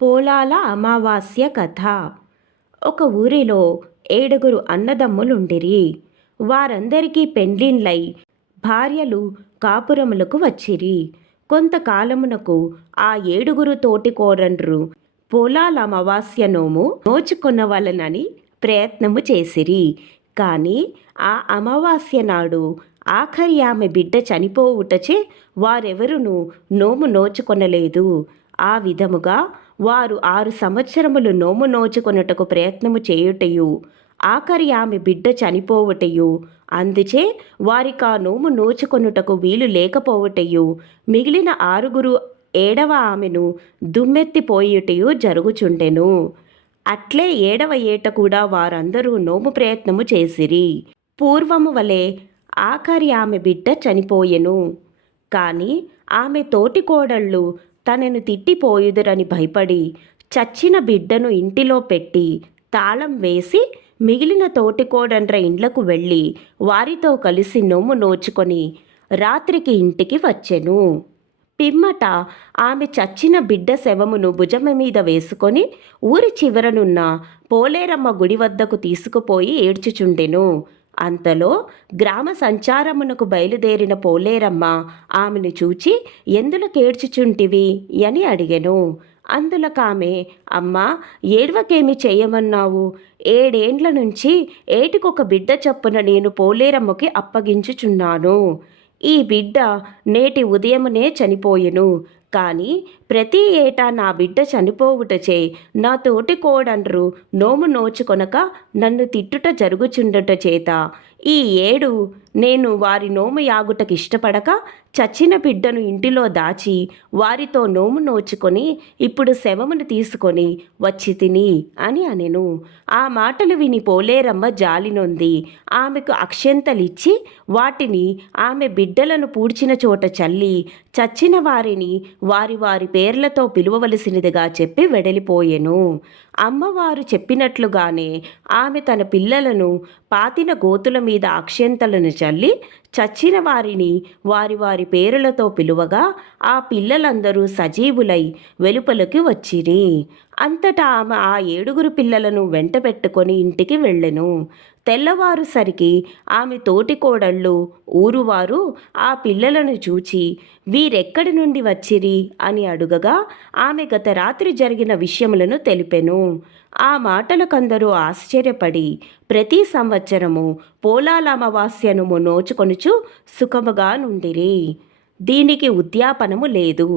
పోలాల అమావాస్య కథ. ఒక ఊరిలో 7 అన్నదమ్ములుండిరి. వారందరికీ పెండ్లిండ్లై భార్యలు కాపురములకు వచ్చిరి. కొంతకాలమునకు ఆ 7 తోటికోడండ్రు పోలాల అమావాస్య నోము నోచుకొనవలెనని ప్రయత్నము చేసిరి. కాని ఆ అమావాస్య నాడు ఆఖరి ఆమె బిడ్డ చనిపోవుటచే వారెవరునూ నోము నోచుకొనలేదు. ఆ విధముగా వారు 6 సంవత్సరములు నోము నోచుకొనుటకు ప్రయత్నము చేయుటయు ఆఖరి ఆమె బిడ్డ చనిపోవుటయు అందుచే వారికా నోము నోచుకొనుటకు వీలు లేకపోవుటయు మిగిలిన 6 ఏడవ ఆమెను దుమ్మెత్తిపోయుటయు జరుగుచుండెను. అట్లే 7వ ఏట కూడా వారందరూ నోము ప్రయత్నము చేసిరి. పూర్వము వలె ఆఖరి ఆమె బిడ్డ చనిపోయెను. కాని ఆమె తోటికోడళ్ళు తనను తిట్టిపోయుదురని భయపడి చచ్చిన బిడ్డను ఇంటిలో పెట్టి తాళం వేసి మిగిలిన తోటికోడండ్ర ఇండ్లకు వెళ్ళి వారితో కలిసి నోము నోచుకొని రాత్రికి ఇంటికి వచ్చెను. పిమ్మట ఆమె చచ్చిన బిడ్డ శవమును భుజము మీద వేసుకొని ఊరి చివరనున్న పోలేరమ్మ గుడి వద్దకు తీసుకుపోయి ఏడ్చుచుండెను. అంతలో గ్రామ సంచారమునకు బయలుదేరిన పోలేరమ్మ ఆమెను చూచి ఎందులకేడ్చుచుంటివి అని అడిగెను. అందులకామె, అమ్మా, ఏడ్వకేమి చేయమన్నావు? 7 ఏండ్ల నుంచి ఏటికొక బిడ్డ చొప్పున నేను పోలేరమ్మకి అప్పగించుచున్నాను. ఈ బిడ్డ నేటి ఉదయమునే చనిపోయెను. కాని ప్రతి ఏటా నా బిడ్డ చనిపోవుటచే నా తోటి కోడండ్రు నోము నోచుకొనక నన్ను తిట్టుట జరుగుచుండుట చేత ఈ ఏడు నేను వారి నోము యాగుటకిష్టపడక చచ్చిన బిడ్డను ఇంటిలో దాచి వారితో నోము నోచుకొని ఇప్పుడు శవమును తీసుకొని వచ్చి తిని అని అనెను. ఆ మాటలు విని పోలేరమ్మ జాలినొంది ఆమెకు అక్షంతలిచ్చి వాటిని ఆమె బిడ్డలను పూడ్చిన చోట చల్లి చచ్చిన వారిని వారి వారి పేర్లతో పిలువవలసినదిగా చెప్పి వెడలిపోయెను. అమ్మవారు చెప్పినట్లుగానే ఆమె తన పిల్లలను పాతిన గోతుల మీద అక్షంతలను చల్లి చచ్చిన వారిని వారి వారి పేరులతో పిలువగా ఆ పిల్లలందరూ సజీవులై వెలుపలికి వచ్చిరి. అంతటా ఆమె ఆ 7 పిల్లలను వెంట పెట్టుకొని ఇంటికి వెళ్ళెను. తెల్లవారుసరికి ఆమె తోటికోడళ్ళు ఊరువారు ఆ పిల్లలను చూచి వీరెక్కడి నుండి వచ్చిరి అని అడుగగా ఆమె గత రాత్రి జరిగిన విషయములను తెలిపెను. ఆ మాటలకందరూ ఆశ్చర్యపడి ప్రతి సంవత్సరము పోలాల అమావాస్యను నోచుకొనుచు సుఖముగా నుండిరి. దీనికి ఉద్యాపనము లేదు.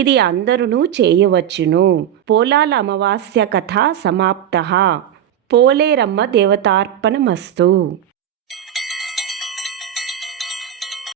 ఇది అందరునూ చేయవచ్చును. పోలాల అమావాస్య కథ సమాప్తః. పోలేరమ్మ దేవతార్పణమస్తు.